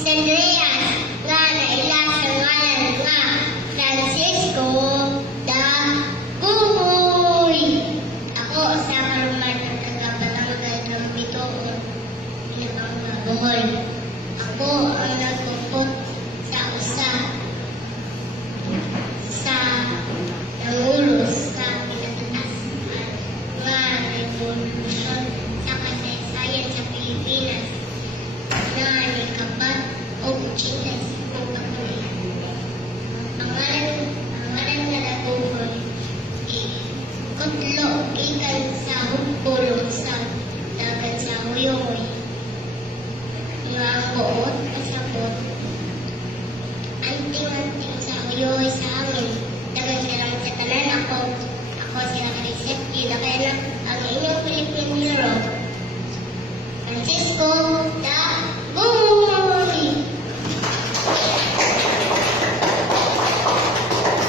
si Andreas, nga naila sa ngalan nga Francisco da Gugoy. Ako sa karuman ng tagapatanggal ng bitoon, pinapanggabuhol. Ako ang nagpupot sa usa sa nangulos sa pinatatas nga revolusyon sa kasaysayan sa Pilipinas na nikapat o 85 kapulian. Pangalan na naguhol kutlo ikan sa hugpulong sa dagat sa huyoy. Ang buot kasabot anting-anting sa huyoy sa amin. Dagan silang sa tanan ako sila karisip, kila kaya na